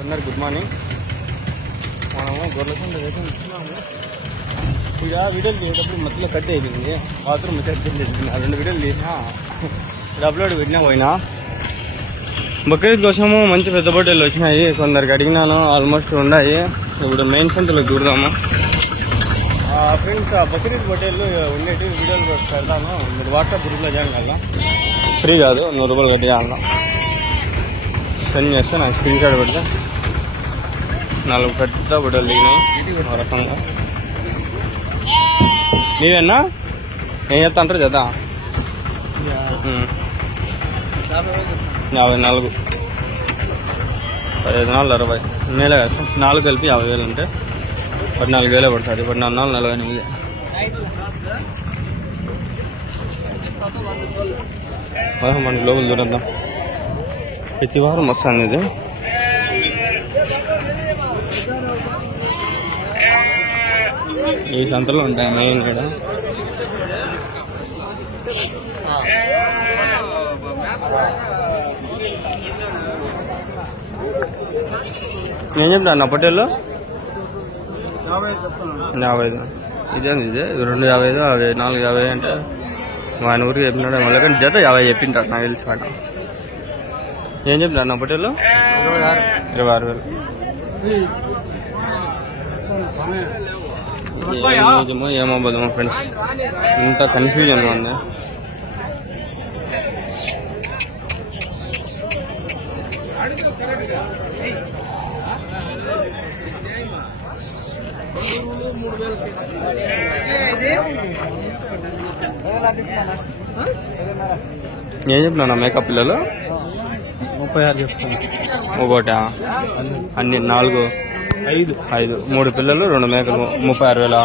అందరు good morning. మనము గొర్రెలకొండ ration ఇచ్చినాము. ఇక వీడియోలు చేసేటప్పుడు మధ్యలో కట్ అయిపోయింది. బాత్రూమ్ చేసింది. ఆ 2 వీడియోలు చేసినా అప్లోడ్ పెట్టినా పోయినా. బక్రీద్ కోసము మంచి పెద్ద బొట్టెలు వచ్చినాయి. కొందరికి అడిగినాను, ఆల్మోస్ట్ ఉన్నాయి. ఇప్పుడు మెయిన్ సెంటర్లో చూడదాము ఫ్రెండ్స్. ఆ బక్రీద్ బొట్టెలు ఉండేటి వీడియోలు పెడతాను. మీరు వాట్సాప్ గ్రూప్లో జాయిన్ కావాలా, ఫ్రీ కాదు, 100 రూపాయలు కట్టియాలన్నా. సెండ్ చేస్తే నాకు స్క్రీన్ షాట్ పెడితే 4 పెద్ద బొట్టెలు దిగినాయి ఒక రకంగా. నీవేనా ఏం చేస్తా అంటారు చేత 54 15 నాలుగు 60 మేలే కదా. 4 కలిపి 50,000 అంటే 14,000 పడుతుంది. 14 నాలుగు 48. మనకి లోపల చూడద్దాం. ప్రతి వారం వస్తుంది ఇది. ఈ సంతలో ఉంటాయి మెయిన్ ఇక్కడ. ఏం చెప్తా అన్న పొట్టేళ్ళు 55. ఇదేంది ఇది 2,55, అది 4,50 అంటే ఆయన ఊరికి చెప్పినాడు. మళ్ళీ కానీ జత 50 చెప్పింటారు నాకు తెలిసి మాట. ఏం చెప్తా అన్న పొట్టేళ్ళు 26,000. నిజమో ఏమో బదమో ఫ్రెండ్స్, ఇంత కన్ఫ్యూజన్ ఉంది. ఏం చెప్పినా మేకప్ పిల్లలు 36 చెప్తాను. ఒకటా అన్ని 4 5 3 పిల్లలు 2 మేకలు 36,000.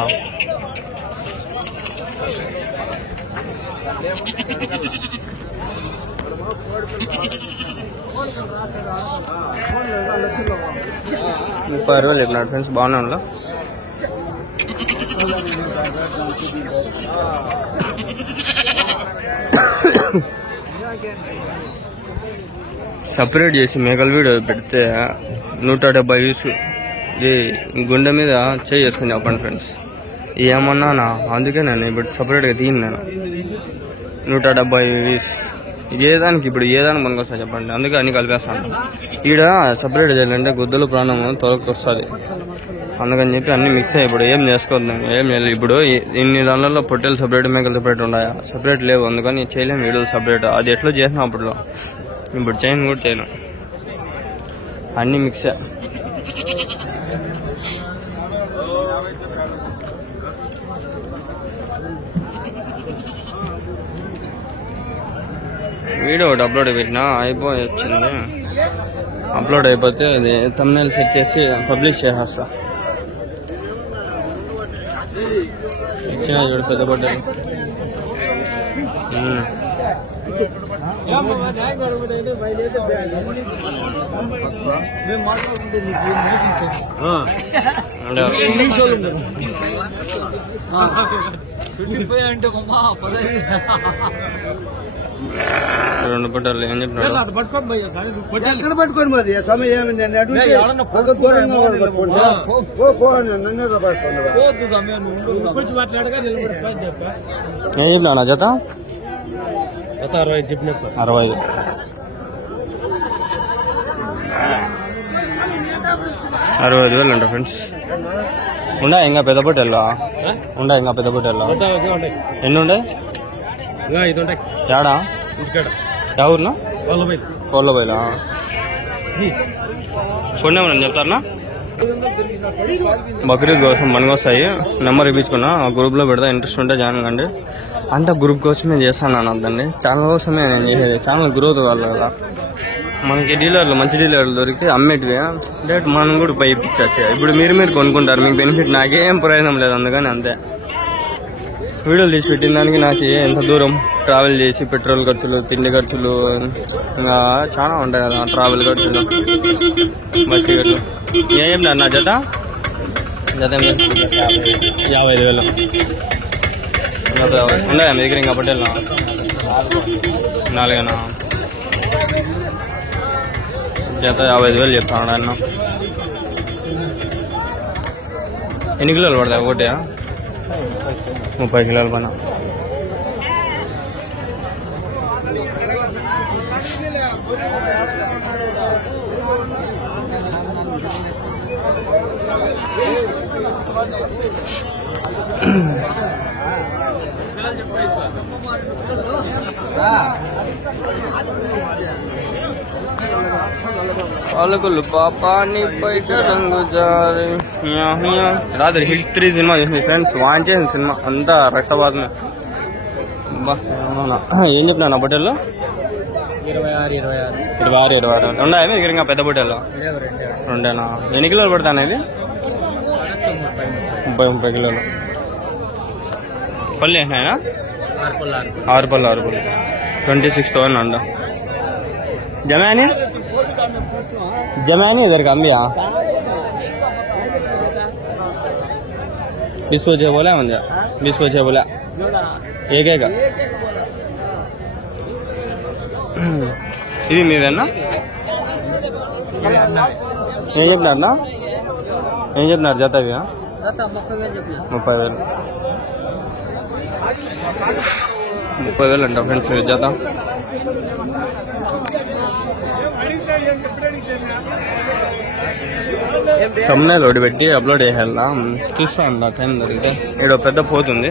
చెప్పినాడు ఫ్రెండ్స్. బాగున్నా సపరేట్ చేసి మేకల వీడియో పెడితే 170 వ్యూస్. ఇది గుండె మీద చేసుకుని చెప్పండి ఫ్రెండ్స్. ఏమన్నానా అందుకే నేను ఇప్పుడు సపరేట్గా తీను. నేను 170 వ్యూస్ ఏదానికి ఇప్పుడు ఏదానికి మనకు వస్తా చెప్పండి. అందుకే అన్ని కలిపేస్తాను. ఈడ సపరేట్ చేయాలంటే గుద్దలు ప్రాణం త్వరకు వస్తుంది. అందుకని చెప్పి అన్ని మిక్స్ అయ్యి ఇప్పుడు ఏం చేసుకోవద్దు. ఏం లేదు. ఇప్పుడు ఇన్ని దానిలో పొట్టేలు సపరేట్ మేకలు సపరేట్ ఉన్నాయా? సపరేట్ లేవు. అందుకని చేయలేము వీడియోలు సపరేట్. అది ఎట్లా చేసినా అప్పుడులో ఇప్పుడు చేయను కూడా చేయను. అన్ని మిక్స్. వీడియో ఒకటి అప్లోడ్ పెట్టినా అయిపోయి వచ్చింది. అప్లోడ్ అయిపోతే అది థంబ్నెయిల్ సెట్ చేసి పబ్లిష్ చేసేస్తా. ఇచ్చిన చూడు పెద్ద బొట్టలు. రెండు బొట్టలు ఏం చెప్పినాడు? ఏం చెప్పినా జత 60 చెప్పిన 60. అంట ఫ్రెండ్స్. ఉండా ఇంకా పెద్ద బొట్టెల్లో ఉండా ఇంకా పెద్ద బొట్టెల్లో ఎన్ని ఉండే? ఏడా ఎవరునా? కోళ్ళబైలా. ఫోన్ నెంబర్ అని చెప్తారనా? బక్రీద్ కోసం పనికొస్తాయి. నెంబర్ ఇప్పించుకున్నా. ఆ గ్రూప్లో పెడతా. ఇంట్రెస్ట్ ఉంటే జాయిన్ కండి. అంతా గ్రూప్ కోసమే చేస్తాను అదండి. ఛానల్ కోసమే నేను చేసేది. ఛానల్ గ్రోత్ కావాలి కదా. మనకి డీలర్లు మంచి డీలర్లు దొరికితే అమ్మేటివి డైరెక్ట్ మనం కూడా పై ఇప్పించచ్చు. ఇప్పుడు మీరు కొనుక్కుంటారు, మీకు బెనిఫిట్. నాకేం ప్రయోజనం లేదు. అందుకని అంతే. వీడియోలు తీసి పెట్టిన దానికి నాకు ఎంత దూరం ట్రావెల్ చేసి పెట్రోల్ ఖర్చులు, తిండి ఖర్చులు, ఇంకా చాలా ఉంటాయి కదా ట్రావెల్ ఖర్చులు, బస్ టికెట్లు. ఏం నా జత 55,000 ఉన్నాయా మీ దగ్గర? ఇంకా పట్టేళ్ళ 4 జత 55,000 చెప్తాను అన్న. ఎన్ని కిలోలు పడతాయి ఒకటి? 30 కిలోల పైన. పాలకులు పాపాన్ని బయట రంగు జారి. రాత్రి హిట్ 3 సినిమా చూసింది ఫ్రెండ్స్. వాంచేసిన సినిమా అంతా రక్తపాతమే. ఏం చెప్పినా బట్టల్లో 26 ఉన్నాయా మీ దగ్గర? ఇంకా పెద్ద బట్టల్లో రెండేనా? ఎన్ని కిలోలు పడతాను ఇది? 30 కిలోలు. పళ్ళు వేసినాయనా? 6 పళ్ళు 26,000 అండ. जमानी इधर का अम्बिया 20 बोला मुझे 20 बोला एक ఇది మీదన్నా? ఏం చెప్పినారన్నా? ఏం చెప్పినారు జత? అవి 30,000 అంట ఫ్రెండ్స్ జత. తమ్మునేలు ఒకటి పెట్టి అప్లోడ్ చేయాలా చూస్తా ఉండ టైం దొరికితే. ఇక్కడ పెద్ద పోతుంది.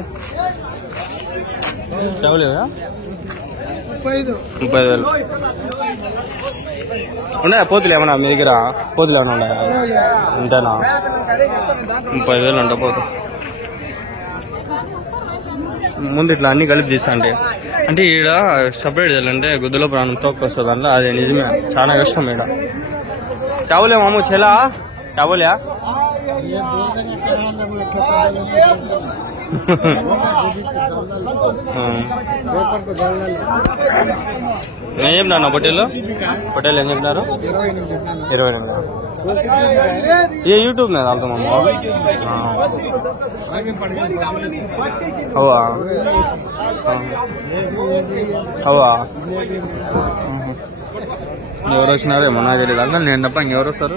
ఎవలేదా? 30,000 ఉన్నాయా పోతులు? ఏమన్నా మీ దగ్గర పోతులు ఏమన్నా ఉన్నాయా? అంతేనా? 30,000 అంట పోతు. ముందు ఇట్లా అన్ని కలిపి తీస్తా అంటే ఈడ సపరేట్ చేయాలంటే గుద్దులో ప్రాణం తోక్కొస్తుంది అంట. అదే నిజమే, చాలా కష్టం ఈడ. చావులే మామూ చెలా చావులే. ఏం చెప్పినారు పటేల్? పటేల్ ఏం చెప్పినారు? 22. ये यूट्यूब में डालता हूँ हवा हवा ఎవరు వచ్చినారేమో నాకు తెలియదు. అలా నేను తప్ప ఇంకెవరు వస్తారు?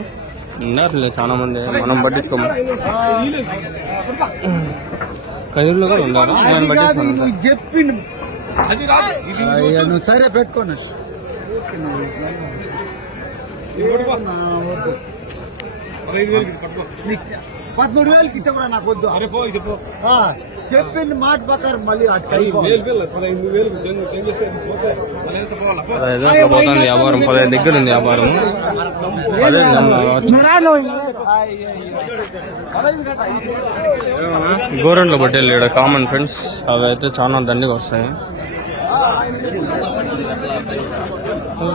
ఉన్నారు చాలా మంది, మనం పట్టించుకోము. కదిరిలో కూడా ఉన్నారు, నేను పట్టించుకోను. సరే పెట్టుకోండి. 13,000 ఇస్తే కూడా నాకు వద్దు. చెప్పింది మాట ప్రకారం మళ్ళీ పోతుంది వ్యాపారం. 15 దగ్గర ఉంది వ్యాపారం. గోరంట్ల బట్టలు ఇక్కడ కామన్ ఫ్రెండ్స్. అవి అయితే చాలా దండిగా వస్తాయి.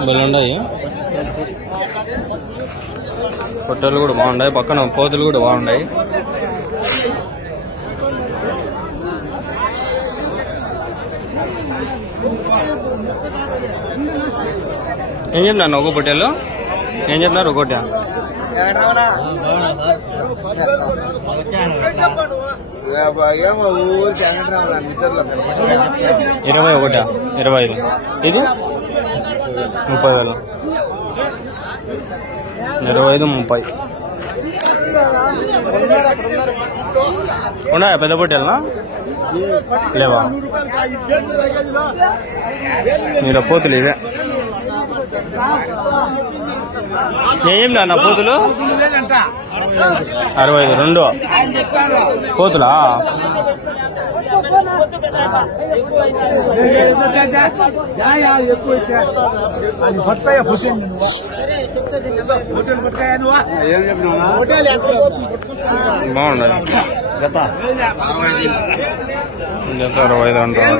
బలుండాయి పొట్టలు కూడా బాగున్నాయి. పక్కన పోతులు కూడా బాగున్నాయి. ఏం చెప్పినారు ఒక పొట్టేలు? ఏం చెప్పినారు ఒకటి? 21, 25. ఇది 30,000. 25, 30. ఉన్నాయా పెద్ద పొట్టేలనా? లేవా? మీరు పోతులు ఇవే. ఏం నా పోతులు? 62 పోతులా? బాగుండదు. జత 65 అంటారు.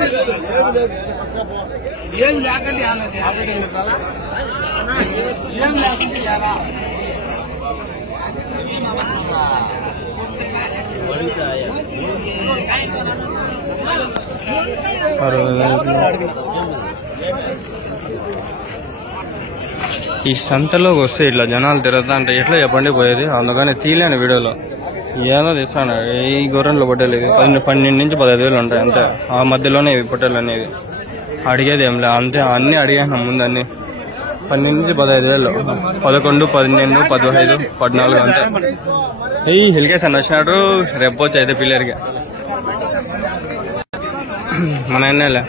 ఈ సంతలోకి వస్తే ఇట్లా జనాలు తిరుగుతా అంటే ఎట్లా చెప్పండి పోయేది. అందుకని తీలేని వీడియోలో ఏదో తెస్తాను. ఈ గొర్రెంట్లో పొట్టేలు ఇది 12 నుంచి 15,000 ఉంటాయి అంతే. ఆ మధ్యలోనే ఇవి పొట్టేలు అనేవి. అడిగేది ఏం లే అంతే. అన్నీ అడిగాను ముందు. అన్నీ 12 నుంచి 15,000, 11, 12, 15, 14 అంతే. ఈ హెల్కేస్ అని వచ్చినాడు. రేపు వచ్చి అయితే పిల్లర్కి మన ఎన్నెలే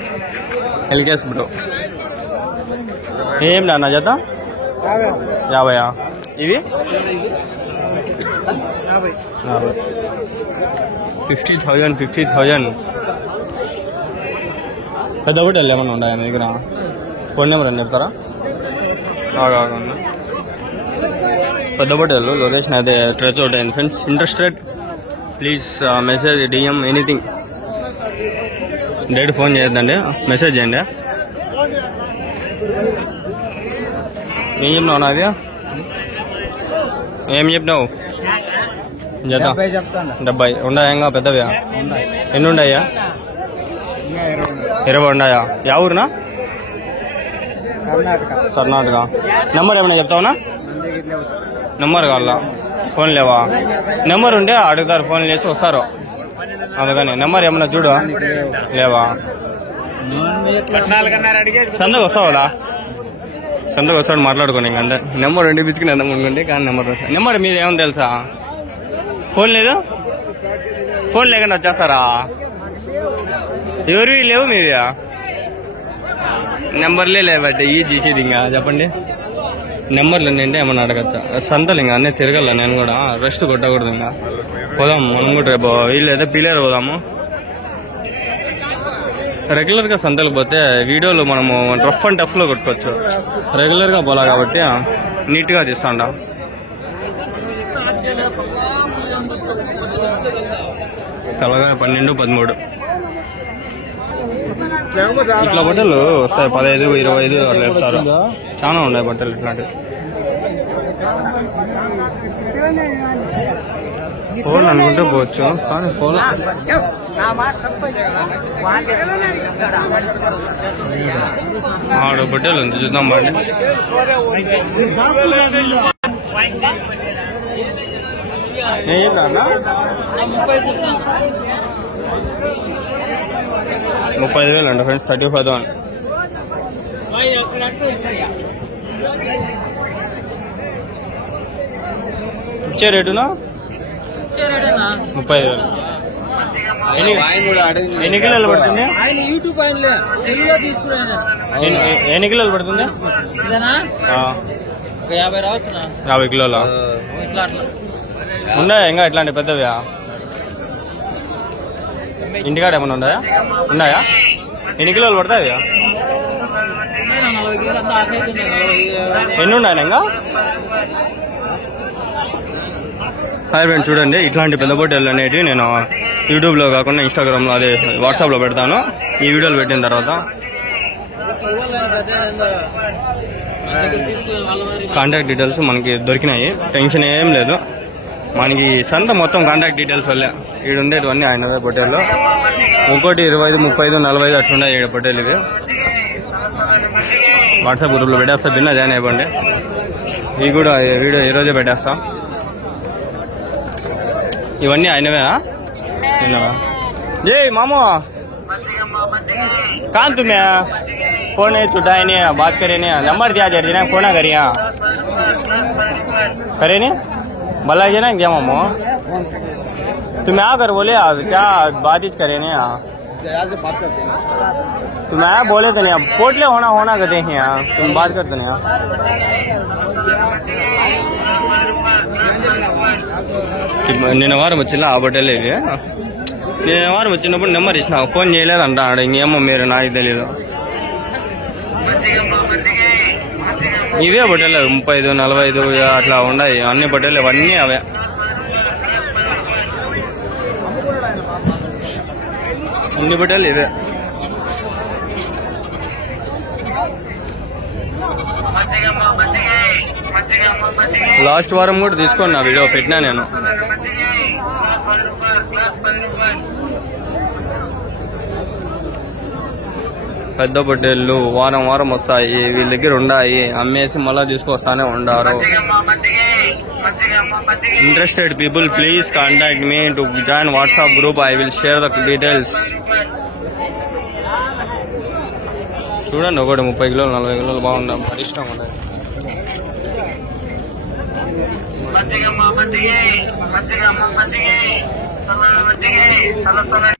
హెల్కేస్ బ్రో. ఏం నా జత 50. ఇవి 50,000. పెద్ద ఒకటి ఏమన్నా ఉన్నాయా మీ దగ్గర? ఫోన్ నెంబర్ అని చెప్తారా? కాకుండా పెద్ద బట్టలు లొకేషన్ అయితే ట్రెచ్ అవుట్ అయింది friends. Interested please message, DM, anything. Direct phone చేయొద్దండి, మెసేజ్ చేయండి. ఏం చెప్పినావు నాది? ఏం చెప్పినావు? జత 70 ఉన్నాయంగా పెద్దవియా? ఎన్ని ఉన్నాయా? 20 ఉన్నాయా? యా ఊరునా? కర్ణాటక. నెంబర్ ఏమైనా చెప్తావునా? నెంబర్ కావాలా? ఫోన్ లేవా? నెంబర్ ఉంటే అడుగుతారు, ఫోన్ చేసి వస్తారు. అందుకని నెంబర్ ఏమన్నా చూడు. లేవా? సందకు వస్తావులా? సందకు వస్తాడు మాట్లాడుకోండి. ఇంకంటే నెంబర్ ఉండి పిచ్చుకుని ఎంత అనుకోండి. కానీ నెంబర్ మీద ఏమన్నా తెలుసా? ఫోన్ లేదు? ఫోన్ లేకుండా వచ్చేస్తారా? ఎవరివి లేవు మీవి? నెంబర్లే లేవట్టే ఈ చేసేది. ఇంకా చెప్పండి, నెంబర్లు ఏంటంటే ఏమన్నా అడగచ్చా? సంతలు ఇంకా అన్నీ తిరగల. నేను కూడా రెస్ట్ కొట్టకూడదు. ఇంకా పోదాం మనం కూడా. రేపు వీళ్ళైతే పిల్లర్ పోదాము. రెగ్యులర్గా సంతలకు పోతే వీడియోలు మనము రఫ్ అండ్ టఫ్లో కొట్టుకోవచ్చు. రెగ్యులర్గా పోలా కాబట్టి నీట్గా తీస్తాండా. తలగా 12, 13 ఇట్లా బట్టలు వస్తాయి. 15, 25 అట్లా చెప్తారు. చాలా ఉన్నాయి బట్టలు ఇట్లాంటివి. ఫోన్ అనుకుంటే పోవచ్చు, కానీ ఫోన్ ఆడు బట్టలు ఉంది. చూద్దాం బాండి. ఏంటన్నా 35,000 అండి ఫ్రెండ్స్. 35,000 ఇచ్చే రేటునా? 30,000. ఎన్ని కిలోలు పడుతుంది? ఎన్ని కిలోలు పడుతుంది? 50 కిలోలా ఉన్నాయా? ఇంకా ఇట్లాంటి పెద్దవి ఇంటికాడ ఏమన్నా ఉన్నాయా? ఎన్ని కిలోలు పడతాయి? ఎన్ని ఉన్నాయి ఇంకా? హాయ్ ఫ్రెండ్స్, చూడండి ఇట్లాంటి పెద్ద బొట్టెలు అనేటివి నేను యూట్యూబ్లో కాకుండా ఇన్స్టాగ్రామ్లో, అదే వాట్సాప్లో పెడతాను. ఈ వీడియోలు పెట్టిన తర్వాత కాంటాక్ట్ డీటెయిల్స్ మనకి దొరికినాయి. టెన్షన్ ఏం లేదు. మనకి సంత మొత్తం కాంటాక్ట్ డీటెయిల్స్ వల్లే. ఈడు ఉండేటివన్నీ ఆయన పొట్టేళ్ళు. ఒక్కోటి 25, 30, 40 అట్లున్నాయి ఈ పొట్టేళ్ళు. ఇవి వాట్సాప్ గ్రూప్లో పెట్టేస్తా, బిన్నా జాయిన్ అయిపోండి. ఇవి కూడా వీడియో ఈరోజే పెట్టేస్తా. ఇవన్నీ ఆయనవేనా? జై మామू कहाँ तुम्हें फोन छुटाए नहीं, बात करे नहीं, नंबर दिया जल्दी ना, फोन करिए करे नहीं भला जी ना क्या मामू तुम्हें आकर बोले क्या बात ही करे नहीं? तुम्हें बोले तो नहीं, पोटले होना कहते हैं, तुम बात करते नहीं. నిన్న వారం వచ్చిన ఆ బట్టలే ఇవి. నిన్న వారం వచ్చినప్పుడు నెంబర్ ఇచ్చిన, ఫోన్ చేయలేదంట. ఇంకేమో మీరు నాకు తెలీదు. ఇవే బట్టలు 35, 45 అట్లా ఉన్నాయి అన్ని బట్టలు. ఇవన్నీ అవే. అన్ని బట్టలు ఇవే. లాస్ట్ వారం కూడా తీసుకోండి, నా వీడియో పెట్టినా నేను. పెద్ద పొట్టేళ్ళు వారం వారం వస్తాయి. వీళ్ళ దగ్గర ఉన్నాయి, అమ్మేసి మళ్ళా తీసుకొస్తానే ఉండారు. Interested people please contact me to join WhatsApp group. I will share the details. చూడండి ఒకటి 30 కిలోలు 40 కిలోలు బాగుంటాం పరిష్టం ఉండదు.